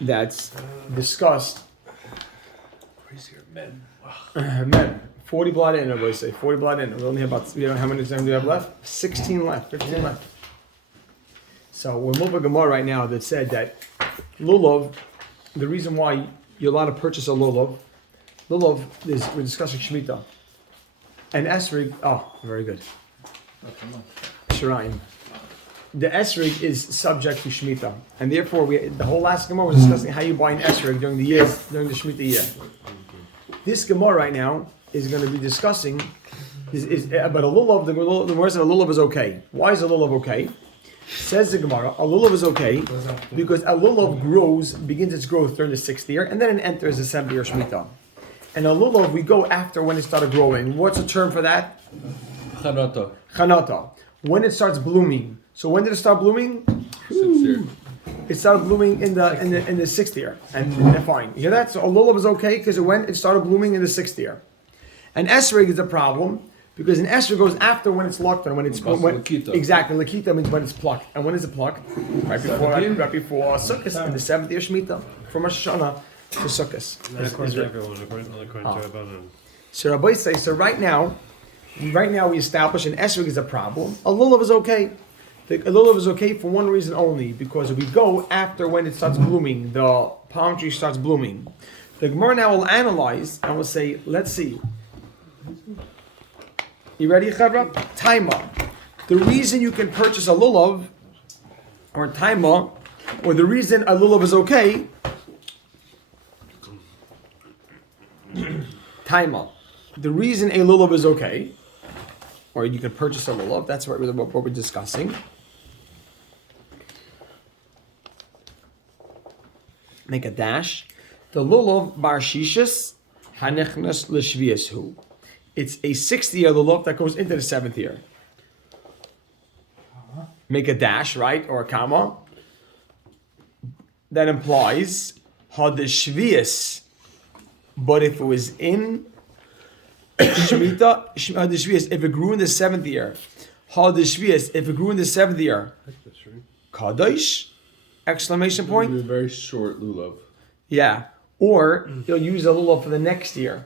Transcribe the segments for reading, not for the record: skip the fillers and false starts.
that's discussed. Crazier men. Men, 40 blot in, everybody say 40 blot in. We only have about, how many time do we have left? 16 left, 15 left. So we're moving a Gemara right now that said that lulav, the reason why you're allowed to purchase a lulav is we're discussing Shemitah. And esrig, very good. Shirayim. The esrig is subject to Shemitah. And therefore, the whole last Gemara was discussing how you buy an esrig during the Shemitah year. This Gemara right now is going to be discussing about a lulav. The Gemara said a lulav is okay. Why is a lulav okay? Says the Gemara, a lulav is okay because a lulav begins its growth during the 6th year, and then it enters the 7th year Shemitah. And a lulav, we go after when it started growing. What's the term for that? Chanata. When it starts blooming. So when did it start blooming? 6th year. It started blooming in the 6th year, and fine. You hear that? So a lulav is okay because it started blooming in the 6th year. And esrig is a problem because an esrig goes after when it's locked and when it's exactly. Lakita means when it's plucked, and when is it plucked? Right before Sukkot in the 7th year Shemitah, from Rosh Hashanah to Sukkot. So Rabbi says, so right now we establish an esrig is a problem. A lulav is okay. A lulav is okay for one reason only, because we go after when it starts blooming, the palm tree starts blooming. The Gemara now will analyze and will say, let's see. You ready, Chavra? Taima. The reason you can purchase a lulav, or taima, or the reason a lulav is okay, taima. The reason a lulav is okay, or you can purchase a lulav, that's what we're discussing. Make a dash. The lulav bar shishis hanichnas l'shviashu. It's a 6th year lulav that goes into the 7th year. Make a dash, right, or a comma. That implies hadeshvias. But if it was in Shemitah, hadeshvias, if it grew in the 7th year, hadeshvias, if it grew in the 7th year, kadosh. Exclamation point. It'll be a very short lulav. Yeah. Or you'll use a lulav for the next year.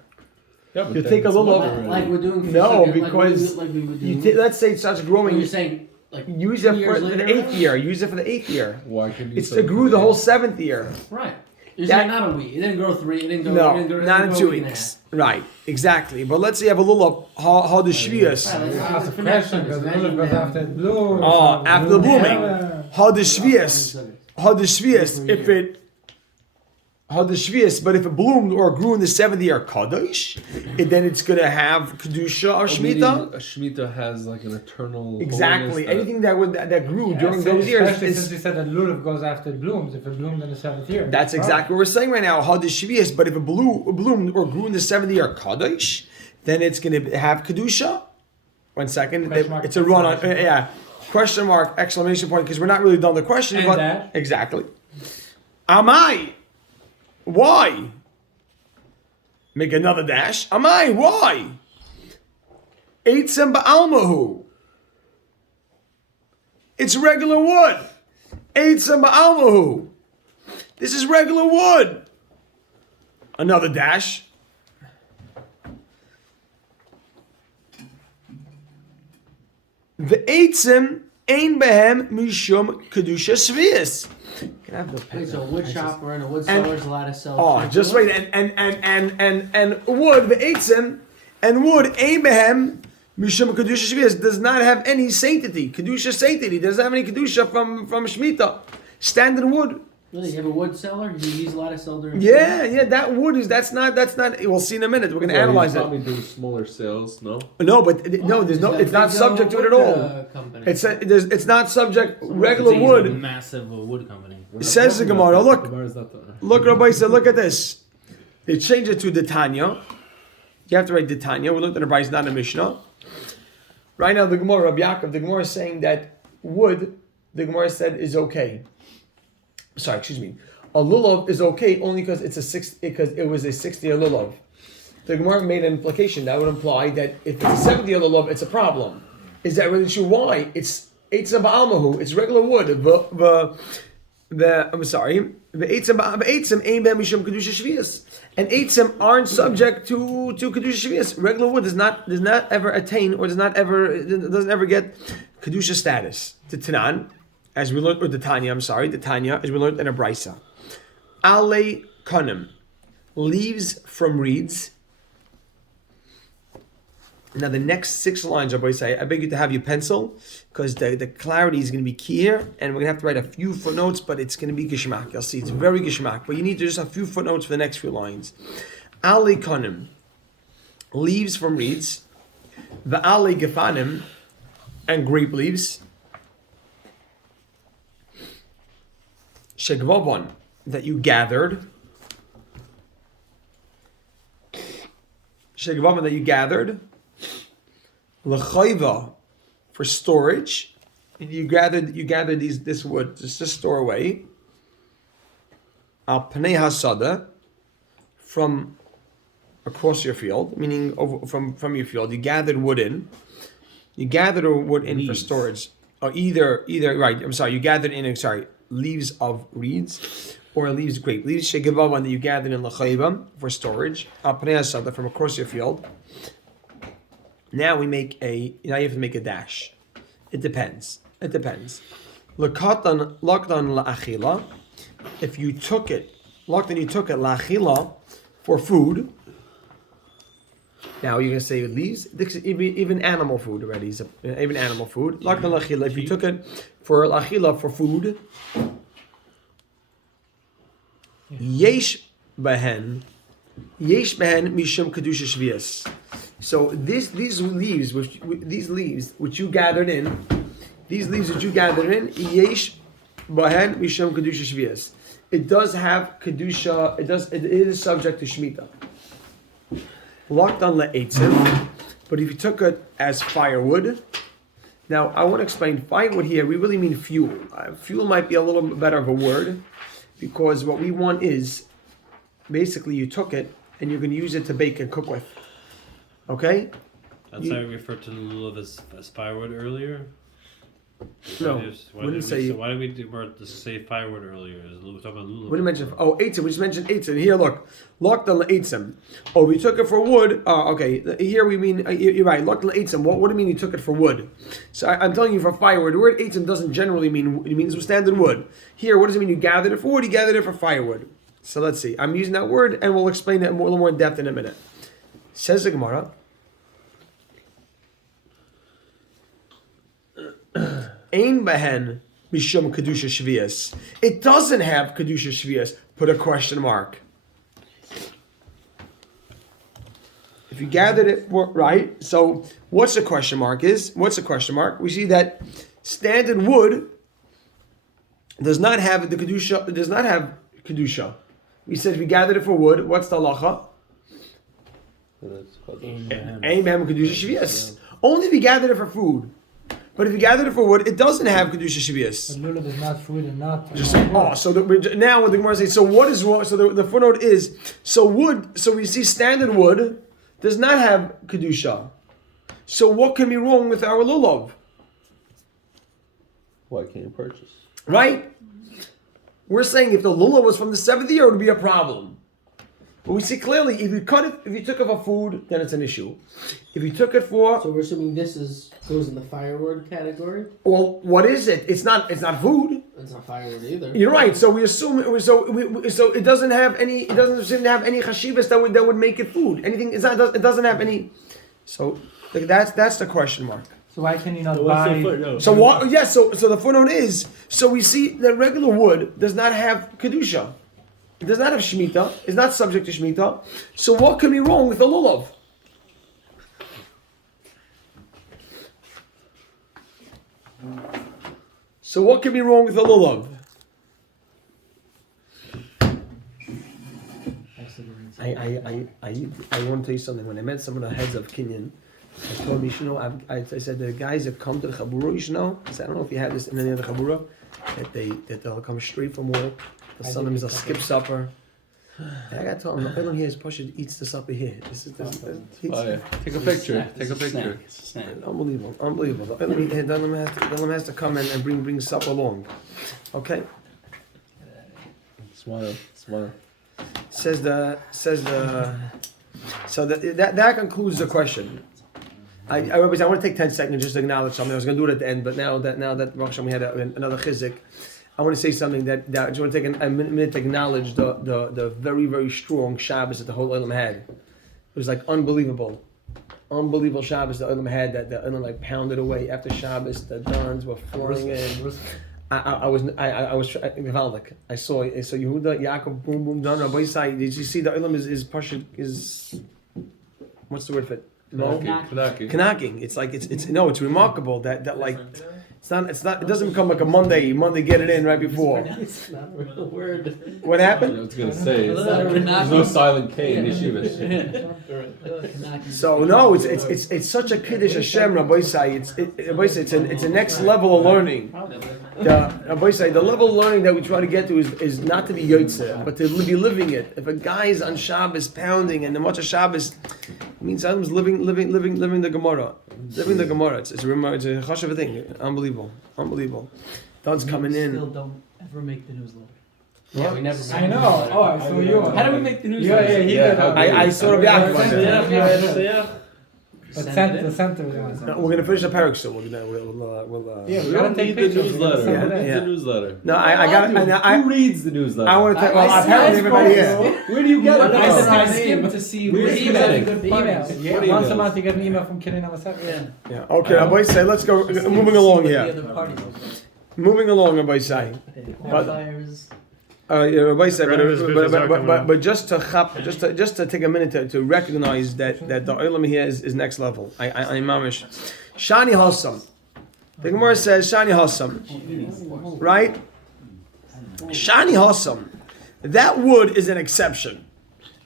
Yeah, you'll take a lulav. Like we're doing for no, second, because like we would do. let's say it starts growing. You're saying like use it for the 8th year. Use it for the 8th year. Why can you? It grew the whole 7th year. Right. You're saying not a week. It didn't grow 3. It didn't go. No, it didn't grow, not in 2 week weeks. Right. Exactly. But let's say you have a lulav. How the shvius. That's a question because the lulav goes after it blooms. After the blooming. How the shvius. But if it bloomed or grew in the 7th year kadosh, then it's going to have kedusha or shemitah. A shemitah has like an eternal. Exactly. Anything that grew during those years. Since we said that lulav goes after it blooms, if it bloomed in the 7th year. That's exactly what we're saying right now. Hadeshvias. But if it bloomed or grew in the 7th year kadosh, then it's going to have kedusha. 1 second. It's a run on. Question mark, exclamation point, because we're not really done the question. And but that? Exactly. Amai. Why? Make another dash. Amai. Why? Eitzem ba'almahu. It's regular wood. Eitzem ba'almahu. This is regular wood. Another dash. The eitzim ein behem mishum kedusha svius. Can I have the pen? So a wood shop or in a wood seller is allowed to sell. Oh, just wait. And wood, the eitzim, and wood ein behem mishum kedusha svius does not have any sanctity. Kedusha sanctity doesn't have any kedusha from Shemitah. Standard wood. Really, you have a wood cellar? You use a lot of sell during. Yeah. That wood is that's not. We'll see in a minute. We're going to analyze it. Probably do smaller sales. No. No, but there's no. It's not subject to it at all. It's not subject. Regular wood. A massive wood company. It says the Gemara. Look, Rabbi said, look at this. They changed it to Detanya. You have to write Detanya. We looked at the Rabbi, not a Mishnah. Right now, the Gemara, Rabbi Yaakov, the Gemara is saying that wood, the Gemara said, is okay. Sorry, excuse me. A lulav is okay only because because it was a 6th-year lulav. The Gemara made an implication that would imply that if it's a 7th-year lulav, it's a problem. Is that really true? Why? It's a ba'almahu. It's regular wood. I'm sorry. The eitzim ain ben mishum kedusha shvius, and eitzim aren't subject to kedusha shvius. Regular wood does not ever attain or doesn't ever get kedusha status. The Tanan, as we learned, or the Tanya, as we learned in a brisa. Ale kanim, leaves from reeds. Now the next 6 lines, Rabbi say, I beg you to have your pencil, because the clarity is going to be key here, and we're going to have to write a few footnotes, but it's going to be gishmak. You'll see, it's very gishmak, but you need to just a few footnotes for the next few lines. Ale kanim, leaves from reeds. The ale gefanim, and grape leaves. Shegvavon, that you gathered. Shegvavon, that you gathered. L'chayva, for storage. You gathered this wood just to store away. Al pnei hasada, from across your field, meaning from your field. You gathered wood in. You gathered wood in for storage. Or either right. I'm sorry. You gathered in leaves of reeds or leaves grape leaves. Shegavavan, that you gathered in l'chayva for storage. Al pnei hasada, from across your field. Now you have to make a dash. It depends. Lakatan la'achila. If you took it la'achila for food. Now you're gonna say it leaves. Even animal food already. Even animal food. Lakatan la'achila. If you took it for la'achila for food. Yesh behen mishum kedusha shvius. So these leaves which you gathered in, yesh bahen mishum kedusha shvius. It does have kedusha. It is subject to shmita. Locked on le'etzim, but if you took it as firewood. Now I want to explain firewood here. We really mean fuel. Fuel might be a little bit better of a word, because what we want is basically you took it and you're going to use it to bake and cook with. Okay? That's why we referred to the lulav as firewood earlier? No, Why didn't say. why did we say firewood earlier? We're talking about lulav. We didn't mention. Oh, eitzim. We just mentioned eitzim. Here, look. Locked on eitzim. Oh, we took it for wood. Okay. Here we mean, you're right. Locked on eitzim. What do you mean you took it for wood? So I'm telling you for firewood. The word eitzim doesn't generally mean, it means standard wood. Here, what does it mean? You gathered it for wood, you gathered it for firewood. So let's see. I'm using that word and we'll explain it a little more in depth in a minute. Says the Gemara. Ein behen mishum kedusha shvius. It doesn't have kedusha shvius. Put a question mark. If you gathered it right, so what's the question mark is? What's the question mark? We see that standard wood does not have the kedusha. It does not have kedusha. We said if you gathered it for wood, what's the halacha? Ein behen kedusha shvius. Only if you gathered it for food. But if you gathered it for wood, it doesn't have kedusha shvius. But lulav is not food and not. Now what the Gemara says. So what is wrong? So the footnote is wood. So we see standard wood does not have kedusha. So what can be wrong with our lulav? Why can't you purchase? Right? We're saying if the lulav was from the 7th year, it would be a problem. But we see clearly if you took it for food, then it's an issue. If you took it for, So we're assuming this goes in the firewood category. well, what is it? It's not food. It's not firewood either. You're right. So we assume so it doesn't have any. It doesn't seem to have any chashivas that would make it food. Anything. It doesn't have any. So that's the question mark. So why can you not What's the buy? footnote? So what? Yes. So the footnote is. So we see that regular wood does not have kedusha. It does not have shemitah. It's not subject to shemitah. So what can be wrong with the lulav? So what can be wrong with the lulav? I want to tell you something. When I met some of the heads of Kinyan, I told them, I said the guys that come to the chabura, I said, I don't know if you have this in any other chabura, that they'll come straight from work. Sometimes they'll skip supper. And I got to tell them, the Olam here is Pasha eats the supper here. Take a picture. Take a picture. Unbelievable. The Olam has to come in and bring supper along. Okay? Smile. Says the. So that concludes the question. I want to take 10 seconds just to acknowledge something. I was going to do it at the end, but now that Baruch Hashem, we had another chizik, I want to say something that I just want to take a minute to acknowledge the very, very strong Shabbos that the whole Olam had. It was like unbelievable Shabbos the Olam had, that the Olam like pounded away after Shabbos. The Dons were pouring in. I was Gavaldik. I saw Yehuda, Yaakov, boom, boom, Don, Rabbi Yisai. Did you see the Olam is what's the word for it? No, knocking. It's like it's remarkable that like it doesn't become like a Monday get it in right before. It's not a real word. What happened? I was gonna say there's no silent K in yeshivas. So no, it's such a kiddush Hashem, Rabbi Yisai. It's a next level of learning. Rabbi Yisai, the level of learning that we try to get to is not to be yotze, but to be living it. If a guy is on Shabbos pounding and the much of Shabbos, it means Adam's living the Gemara. Living the Gemara. It's a chashuv thing. Unbelievable. God's coming in. Still don't ever make the newsletter. Yeah, we never. I know. Oh, I saw you. How do we make the newsletter? Yeah, he did. I saw Rabbi Yaakov. But center. We're gonna finish the parak soon. We'll Yeah, we We gotta don't take need the pictures. newsletter. Yeah. Who reads Yeah. the newsletter? No, I got it. Who reads the newsletter? I want to take. Well, I apparently everybody is. Where do you get it I from? I skimmed to see Where's who's the getting email? good The parties. email. Yeah, What once a emails? month you get an email from Kinyan Hamasechta. Yeah. Okay, Rabbi say let's go. Moving along The here. other parties. Moving along, Rabbi say. Bonfires. Rabbi say, Brothers versus but just to take a minute to recognize that the Olam here is next level. I'm mamish. Shani Hassam. The Gemara says Shani Hassam. Right? Shani Hassam. That wood is an exception.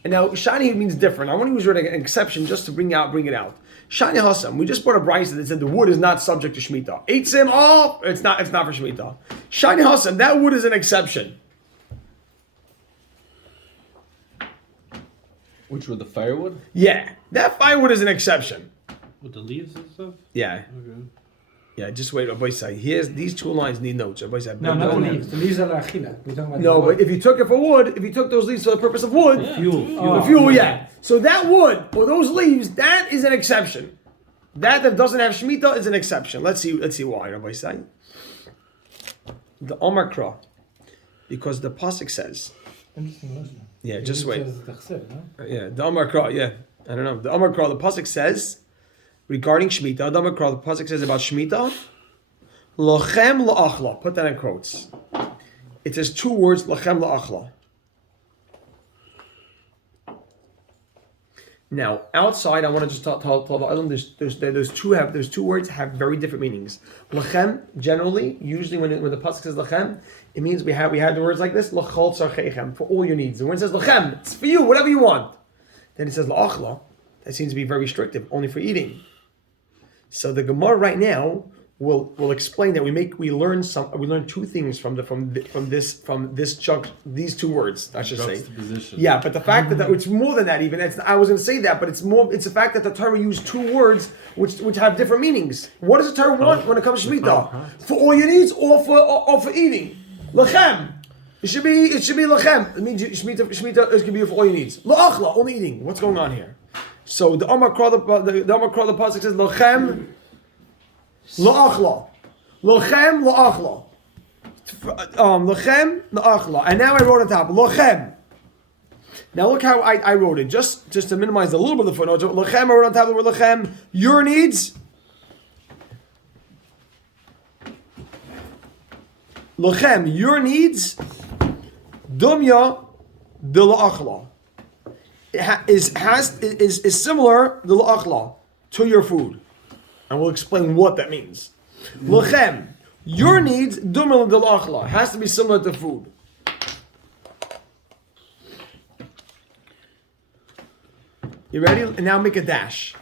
And now Shani means different. I want to use an exception just to bring it out. Shani Hassam. We just brought a brisa that said the wood is not subject to Shemitah. Eitzim, it's not for Shemitah. Shani Hassam, that wood is an exception. Which were the firewood? Yeah, that firewood is an exception. With the leaves and stuff? Yeah. Okay. Yeah, just wait, Rabbi say. Here's these two lines need notes. Rabbi say. No, not the leaves. The leaves are achila. We're talking about No, the but wood. if you took it for wood, if you took those leaves for the purpose of wood, Fuel. the fuel, yeah. So that wood or those leaves, that is an exception. That doesn't have Shemitah is an exception. Let's see why, Rabbi say. The Omar Kra, because the pasuk says. Interesting lesson. Yeah, It just wait. says tachsir, no? Yeah, the Amar Kra, yeah. I don't know. The Amar Kra, the pasuk says regarding Shemitah, the Amar Kra, the pasuk says about Shemitah, lochem la'achla. Put that in quotes. It says two words, lochem la'achla. Now, outside, I want to just tell there's two words have very different meanings. Lachem, generally, usually when the pasuk says lachem, it means we have the words like this, lachol tzarcheichem, for all your needs. And when it says lachem, it's for you, whatever you want. Then it says la'achla, that seems to be very restrictive, only for eating. So the Gemara right now will explain that we learn two things from these two words, I should say. Juxtaposition. Yeah, but the fact that it's more than that even. I was going to say that, but it's the fact that the Torah used two words which have different meanings. What does the Torah want when it comes to Shemitah? For all your needs or for eating? Lachem. It should be lachem. It means Shemitah is going to be for all your needs. La'achla, only eating. What's going on here? So the Amar Kra, the pasuk says lachem la'achla. Lachem la'achla. Lachem la'achla. And now I wrote on top lachem. Now look how I wrote it. Just to minimize a little bit of the footnotes. Lachem, I wrote on top of the word lachem. Your needs. Lachem, your needs. Dumya de la'achla. Is similar the la'achla to your food, and we'll explain what that means. Lachem, your needs dumya de la'achla has to be similar to food. You ready? And now make a dash.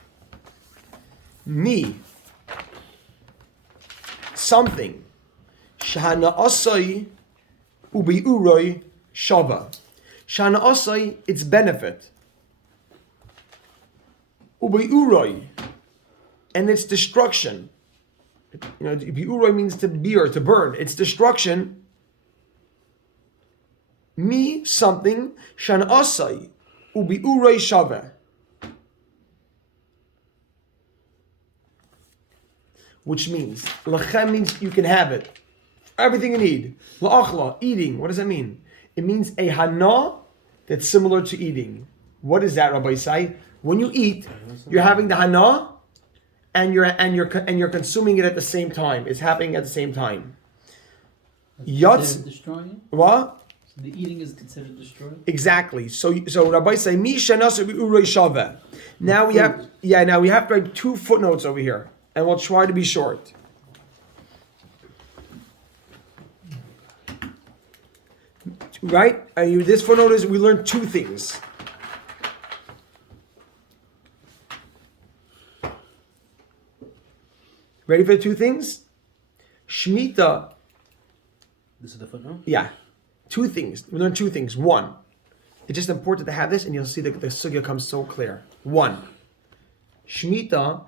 Me, something. Shana asai ubi uroi shava. Shana asai, its benefit. Ubi uroi, and its destruction. You know, ubi uroi means to burn. Its destruction. Me something shan asai ubi urei shave. Which means lachem means you can have it. Everything you need. La'achla, eating. What does that mean? It means a hana that's similar to eating. What is that, Rabbi Isai? When you eat, you're having the hana and you're consuming it at the same time. It's happening at the same time. Yatz, Considered destroying it? what? So the eating is considered destroyed? Exactly. So Rabbi say mi shanasa urei shave. Now we have to write 2 footnotes over here, and we'll try to be short. Right? This footnote is we learned 2 things. Ready for the 2 things? Shemitah. This is the footnote? Yeah. 2 things. We learned 2 things. 1, it's just important to have this, and you'll see that the sugya comes so clear. 1, Shemitah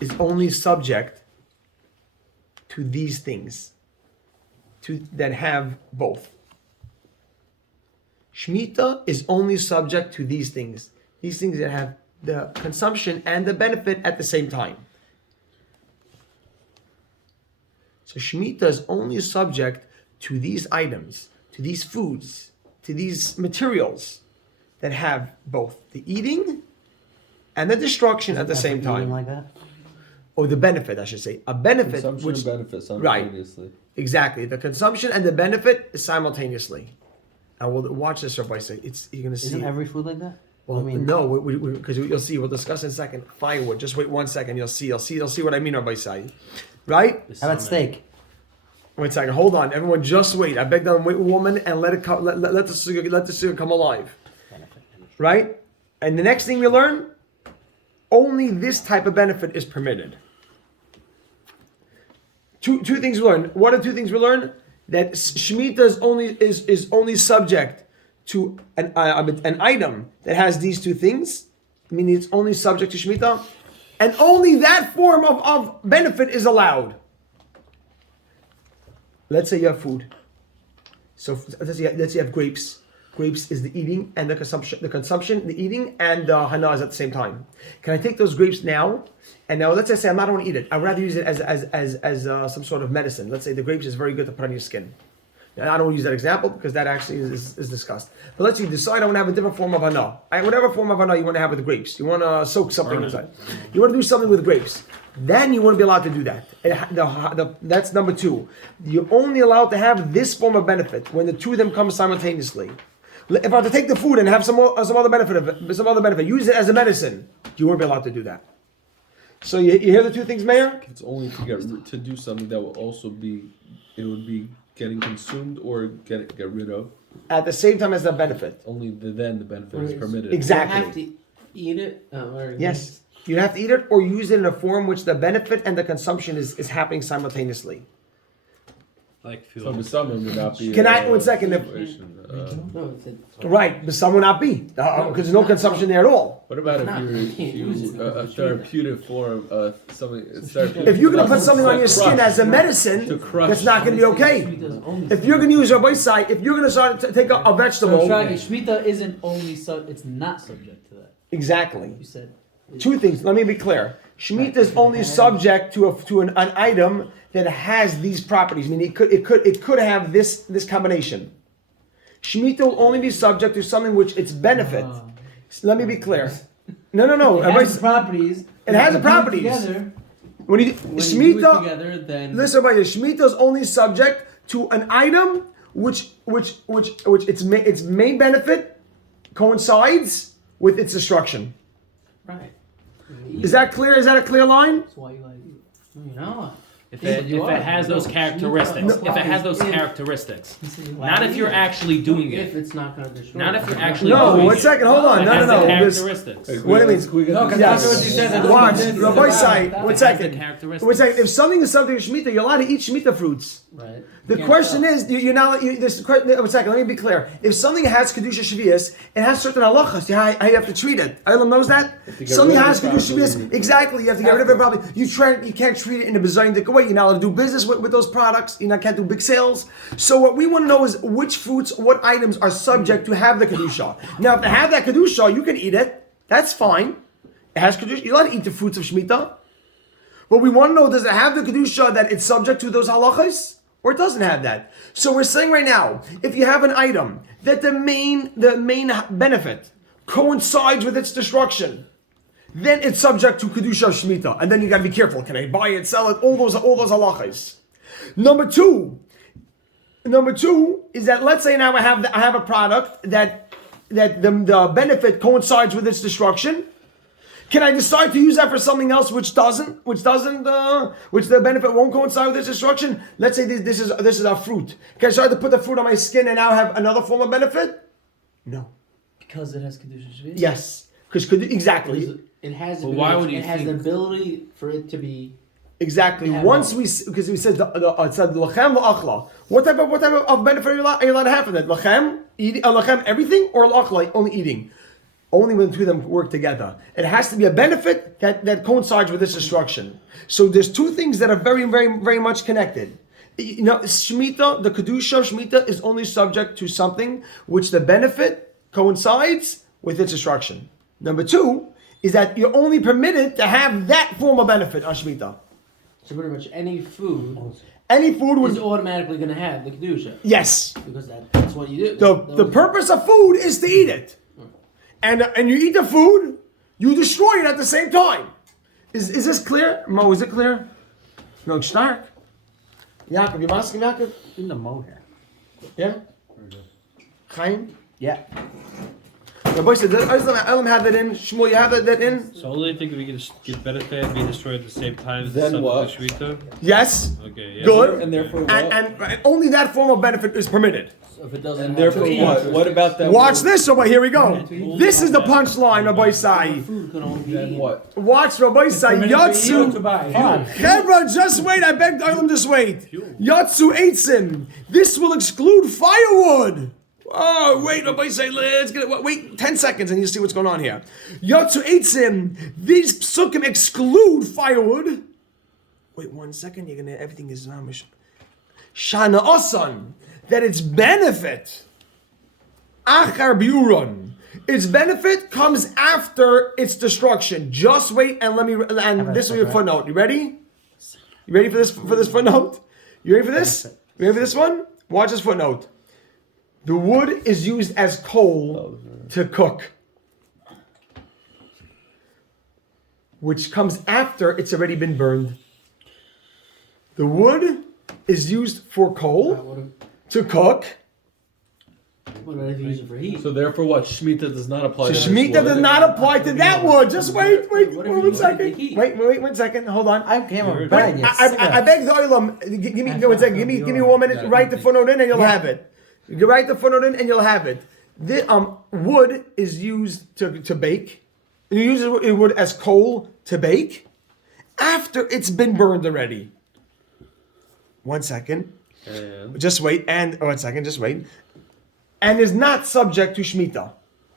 is only subject to these things, that have both. Shemitah is only subject to these things that have the consumption and the benefit at the same time. So Shemitah is only subject to these items, to these foods, to these materials that have both the eating and the destruction at the same time. Like that? Or the benefit, I should say. A benefit, Consumption which and benefit simultaneously. exactly, the consumption and the benefit is simultaneously. Now we'll watch this, Rabbi. Say you're going to see. Isn't every food like that? Well, I mean- no, because you'll see. We'll discuss in a second. Firewood. Just wait 1 second. You'll see what I mean, Rabbi Say. Right? How about steak? 1 second. Hold on, everyone. Just wait. I beg that wait, woman, and let the sugar come alive. Right? And the next thing we learn, only this type of benefit is permitted. Two things we learn. What are 2 things we learn? That Shemitah is only subject to an item that has these 2 things, meaning it's only subject to Shemitah, and only that form of benefit is allowed. Let's say you have food. So let's say you have grapes. Grapes is the eating and the consumption, the eating and the hana is at the same time. Can I take those grapes now? And now let's just say I'm not going to eat it. I'd rather use it as some sort of medicine. Let's say the grapes is very good to put on your skin. Now, I don't want to use that example because that actually is discussed. But let's say you decide I want to have a different form of hana. Whatever form of hana you want to have with the grapes. You want to soak something inside. You want to do something with grapes. Then you want to be allowed to do that. That's number 2. You're only allowed to have this form of benefit when the 2 of them come simultaneously. If I have to take the food and have some other benefit, use it as a medicine, you won't be allowed to do that. So you hear the 2 things, Mayor? It's only to do something that will also be getting consumed or get rid of. At the same time as the benefit. Only then the benefit is permitted. Exactly. You have to eat it. Or Yes. You have to eat it or use it in a form which the benefit and the consumption is happening simultaneously. Like So fuel. the summon would not be. Can I- 1 second, situation, No, it's a, Right, but some will not be because there's no consumption there at all. What about No, you if can't you use it. a therapeutic form, something? Therapeutic If you're going to put something on your to skin crush. as a medicine, To crush. that's not going to be okay. Shemitah is only If you're going to use your side, if you're going to start to take a So vegetable, Shragi, Shemitah isn't only it's not subject to that. exactly. You said 2 things. Let me be clear. Shemitah is only subject to an item that has these properties. I mean, it could have this combination. Shemitah will only be subject to something which its benefit. Let me be clear. No. it has the properties. It has the When you do it properties. Together, When you when you do it Shemitah, together, then listen, everybody. Shemitah is only subject to an item which its main benefit coincides with its destruction. right. Is that clear? Is that a clear line? that's why you like it. You know. If Yeah, it you are. has those No, characteristics. Shemitah If it has those applies if- characteristics. He said, Not if you're actually doing If it. it's not going to destroy. Not it. if you're actually No, doing 1 it. second. Hold on. It No. has the This, characteristics. what do you mean? No, because Yes. afterwards you said that. Watch, that's Rabbi what Sai, it's about. 1 It has the second. characteristics. 1 second. If something is subject to Shemitah, you're allowed to eat Shemitah fruits. Right. The question is, you're not. This one second. Let me be clear. If something has kedusha shvius, it has certain halachas. How you have to treat it. Aylam knows that. Something has kedusha shvius. Exactly. You have to get rid of it. Probably. You can't treat it in a bizarre way. You're not allowed to do business with those products. Can't do big sales. So what we want to know is which fruits, what items are subject to have the kedusha. Now, if they have that kedusha, you can eat it. That's fine. It has kedusha. You're allowed to eat the fruits of shemitah. But we want to know, does it have the kedusha that it's subject to those halachas? Or it doesn't have that. So we're saying right now, if you have an item that the main benefit coincides with its destruction, then it's subject to kedusha shmita, and then you got to be careful. Can I buy it, sell it? All those halachas. Number two is that let's say now I have a product that the benefit coincides with its destruction. Can I decide to use that for something else which the benefit won't coincide with its destruction? Let's say this is a fruit. Can I start to put the fruit on my skin and now have another form of benefit? No. Because it has kedusha shvius. Yes. Because exactly. It has. But why would you It has the think- ability for it to be. Exactly. Yeah, Once because we said it said lachem v'achla. What type of benefit are you allowed to have from that? Lachem everything, or l'achla only eating? Only when the two of them work together. It has to be a benefit that coincides with this destruction. So there's two things that are very, very, very much connected. Shemitah, the kedusha of shemitah is only subject to something which the benefit coincides with its destruction. Number two is that you're only permitted to have that form of benefit on shemitah. So pretty much any food Any food is would. automatically going to have the kedusha Yes. because that's what you do. The purpose of food is to eat it. And you eat the food, you destroy it at the same time. Is this clear? Mo, is it clear? No, stark. Yaakov, you asking Yaakov? In the mo here. Yeah? Chaim? Yeah. My boy said, Elam have that in. Shmuel, you have that in? So only think we can get benefit being destroyed at the same time as Then the what? Shemitah? Yes. Okay, yeah. Good. And therefore what? And only that form of benefit is permitted. So if it doesn't And have therefore to what? What about that? Watch this, Rabbi. Here we go. This is the punchline, Rabbi Sai. food can only be Then eaten. what? Watch Rabbi Sai. To Yatsu. buy. Chevra, just wait. I begged Elam, just wait. Yatsu Eitzim. This will exclude firewood. Oh, wait, Rabbi Say, let's get it. Wait 10 seconds and you see what's going on here. Yatsu Eitzim. These psukim exclude firewood. Wait 1 second. You're gonna. Everything is Shana Osan. That its benefit. Achar biuron. Its benefit comes after its destruction. Just wait and let me. And this will be a footnote. You ready? You ready for this footnote? You ready for this? You ready for this one? Watch this footnote. The wood is used as coal to cook, which comes after it's already been burned. The wood is used for coal to cook. What about if you use it for heat? So therefore what? Shemitah does not apply So to this Shemitah wood. does not apply to that wood. Just wait What if you 1 use it second. to heat? Wait 1 second. Hold on. I can't You're remember. right. I beg the oilam. Give me 1 second. Give me 1 minute. Write the footnote in, and you'll have it. You can write the footnote in, and you'll have it. The wood is used to bake. You use wood as coal to bake after it's been burned already. 1 second. And Just wait. And 1 second. Just wait. And is not subject to shemitah.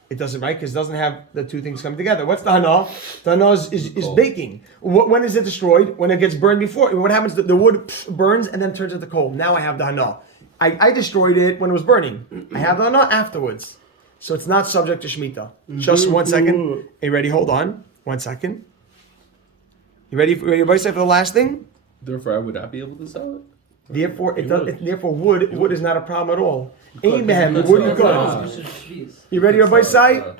It doesn't, right? Because it doesn't have the two things come together. What's the hana? The hana is baking. When is it destroyed? When it gets burned before. What happens? The wood burns and then turns into coal. Now I have the hana. I destroyed it when it was burning. I have the hana afterwards. So it's not subject to shemitah. Just 1 second. Are you ready? Hold on. 1 second. You ready for the last thing? therefore I would not be able to sell it? Therefore, would. therefore wood is not a problem at all. could. Amen. That's Wood what you I'm could. saying. You ready, Rabbi Sai? Uh,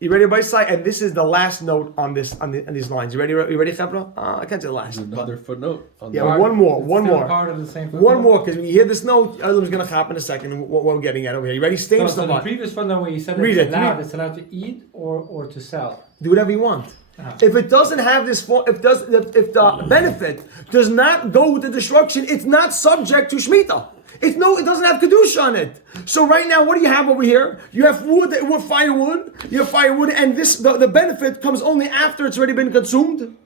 You ready, Rabbi Sai? And this is the last note on this on these lines. You ready? You ready, Chevra? I can't say the last. There's another footnote on Yeah, that. one more. It's One still more. Part of the same One more, because when you hear this note, Elam's going to hop in a second. What we're getting at over here. You ready? Stay So the in previous one, where you said Read it's it, allowed, read. it's allowed to eat or to sell. Do whatever you want. If it doesn't have this, if the benefit does not go with the destruction, it's not subject to shemitah. It doesn't have kedusha on it. So right now, what do you have over here? You have firewood. You have firewood, and the benefit comes only after it's already been consumed.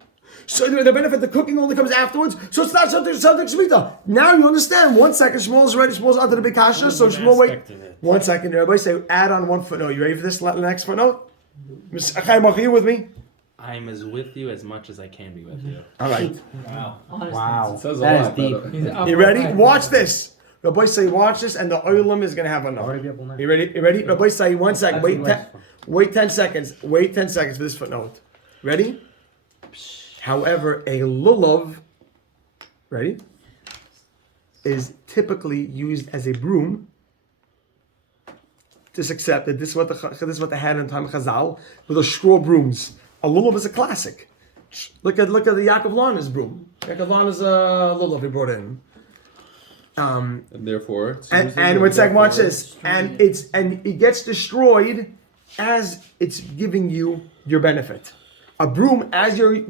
So the benefit, the cooking only comes afterwards. So it's not subject to Shemitah. Now you understand. 1 second, Shmuel's ready. Shmuel's onto the big kasha. So Shmuel, wait. Aspect of it. 1 second. Everybody say, add on 1 footnote. You ready for this next footnote? Mr. Chaim, are you with me? I'm as with you as much as I can be with you. All right. Wow. Honestly. It says a That is lot. deep. but, He's up You all ready? night. Watch this. Rabbi say, watch this, and the oilam is gonna have enough. You ready? You ready? Rabbi say, 1 second. Wait 10 seconds. Wait 10 seconds for this footnote. Ready? However, a lulav, ready, is typically used as a broom. Just accept that this is what they had in the time of Chazal with those straw brooms. A lulav is a classic. Look at the Yaakov Lana's broom. Yaakov Lana's lulav he brought in. and therefore, it's And used one as- second, watch therefore- this. And it gets destroyed as it's giving you your benefit. A broom, as you're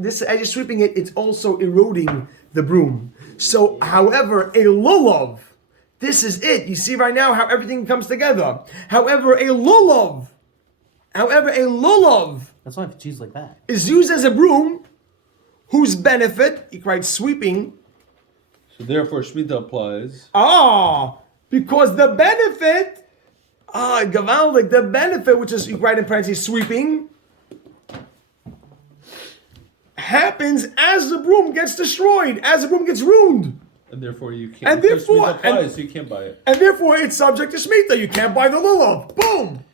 sweeping it, it's also eroding the broom. So, however, a lulav, this is it. You see right now how everything comes together. However, a lulav That's why it's used like that. is used as a broom, whose benefit, you write sweeping. So therefore, Shemitah applies. Because the benefit, gewaldig, the benefit, which is, you write in parentheses, sweeping, happens as the broom gets destroyed, as the broom gets ruined. And therefore, you can't. And because therefore- Shemitah applies, and- so you can't buy it. And therefore, it's subject to Shemitah. You can't buy the lulav. Boom!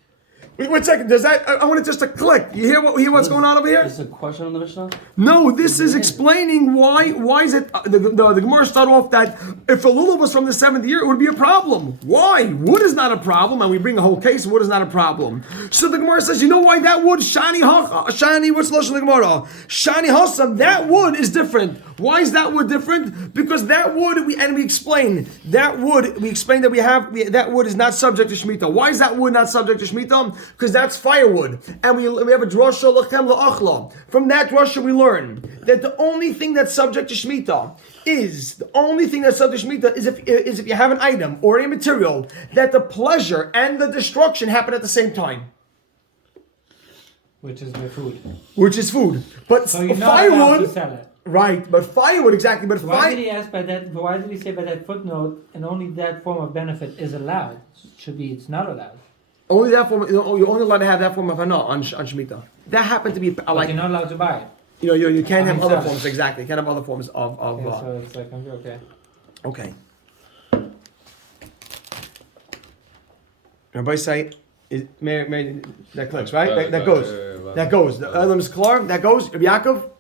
Wait 1 second. Does that? I want it just to click. You hear what's going on over here? This is a question on the Mishnah? No, this is explaining why. Why is it? The Gemara start off that if a lulav was from the 7th year, it would be a problem. Why? Wood is not a problem, and we bring a whole case. Wood is not a problem. So the Gemara says, you know why that wood shani hacha shani? What's lashon the Gemara? Shani hasam. That wood is different. Why is that wood different? Because that wood we explain that wood. We explain that that wood is not subject to Shemitah. Why is that wood not subject to Shemitah? Because that's firewood, and we have a drasha lachem la'achla. From that drasha we learn that the only thing that's subject to Shemitah is if you have an item or a material that the pleasure and the destruction happen at the same time, Which is the food. which is food. But So you're not allowed to firewood, sell it. right? But firewood exactly. But Why did he ask by that? Why did he say by that footnote? And only that form of benefit is allowed. Should be. It's not allowed. only that form. You're only allowed to have that form of hana on Shemitah. That happened to be But like you're not allowed to buy it. you can't have other Sorry. forms exactly. You can't have other forms of. Yeah, so it's like okay. Okay. Everybody say, that clicks, right? That goes. That goes. The Elam is clear. That goes. Rabbi Yaakov?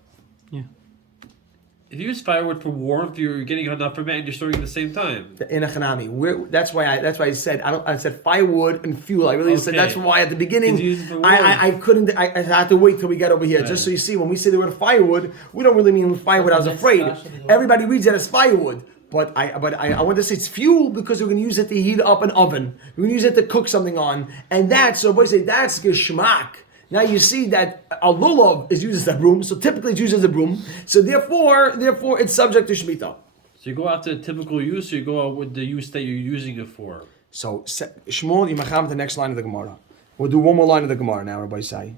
If you use firewood for warmth, you're getting enough from it, and you're storing it at the same time. In a chanami. That's why I said, I said firewood and fuel. I really said, Okay. that's why at the beginning, It's used for I couldn't, I had to wait till we get over here. Just so you see, when we say the word firewood, we don't really mean firewood. I was afraid. Everybody reads it as firewood. But I want to say it's fuel because we're going to use it to heat up an oven. We're going to use it to cook something on. And that's, so boys say, that's geschmack. Now you see that a lulav is used as a broom, so typically it's used as a broom. So therefore it's subject to Shemitah. So you go after the typical use, or you go out with the use that you're using it for. So Shmuel, you macham the next line of the Gemara. We'll do one more line of the Gemara now, everybody say.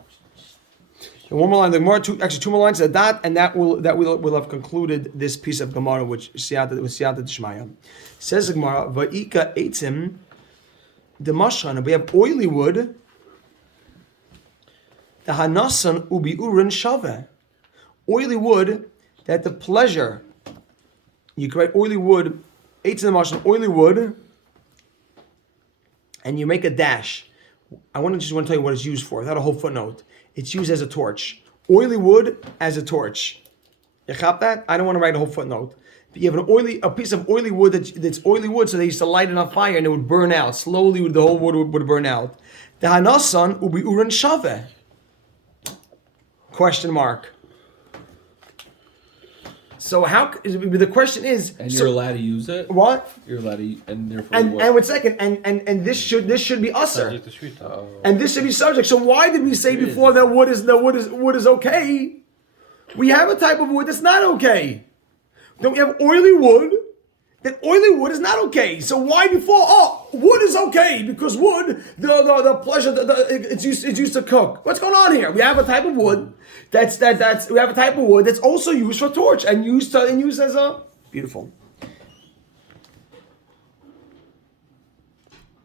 And one more line of the Gemara, two more lines of that, and that will have concluded this piece of Gemara, which Siyata D'Shmaya. Says the Gemara, Va'ika Eitzim, the Mashran, we have oily wood, the Hanasan Ubi Urin Shave. Oily wood, that the pleasure, you create oily wood, Eitzim the Mashran, oily wood, and you make a dash. I just want to tell you what it's used for. Without a whole footnote. It's used as a torch. Oily wood as a torch. You got that? I don't want to write a whole footnote. But you have a piece of oily wood that's oily wood, so they used to light it on fire and it would burn out. Slowly the whole wood would burn out. The Hanasan ubi uran shave. Question mark. So the question is, And you're allowed to use it. what? You're allowed to, and therefore And what? 1 second, and this should be usher. Subject to Shemitah. And this should be subject. So why did we say before that wood is okay? We have a type of wood that's not okay. Then we have oily wood. then oily wood is not okay. So why before? Oh, wood is okay because wood, the pleasure, it's used to cook. What's going on here? We have a type of wood that's also used for torch and used as a beautiful.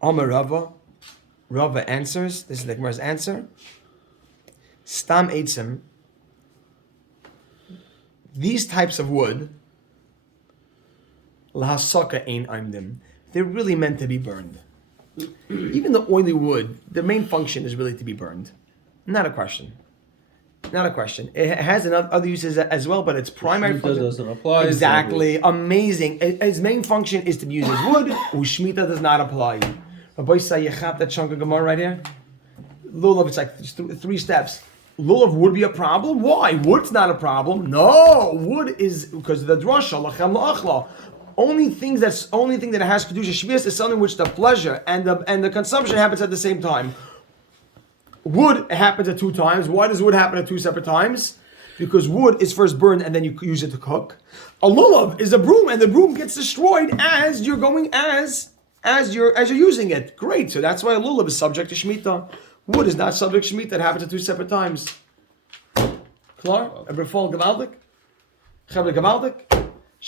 Amar Rava answers. This is the Gemara's answer. Stam eitzim. These types of wood, lahasaka ein aimdim, they're really meant to be burned. Even the oily wood, the main function is really to be burned. Not a question. Not a question. It has other uses as well, but its primary Shemitah function doesn't apply. Exactly, amazing. Its main function is to be used as wood. Ushmita does not apply. Rabbi say you have that chunk of Gemara right here. Lulav, it's like three steps. Lulav would be a problem. Why? Wood's not a problem. No, wood is because the drasha lachem la'achla. Only thing that has kedusha shvius is something which the pleasure and the consumption happens at the same time. Wood happens at 2 times. Why does wood happen at 2 separate times? Because wood is first burned and then you use it to cook. A lulav is a broom and the broom gets destroyed as you're using it. Great. So that's why a lulav is subject to shmita. Wood is not subject to shmita. It happens at 2 separate times. Klar? Ever fall gewaldig? Gewaldig?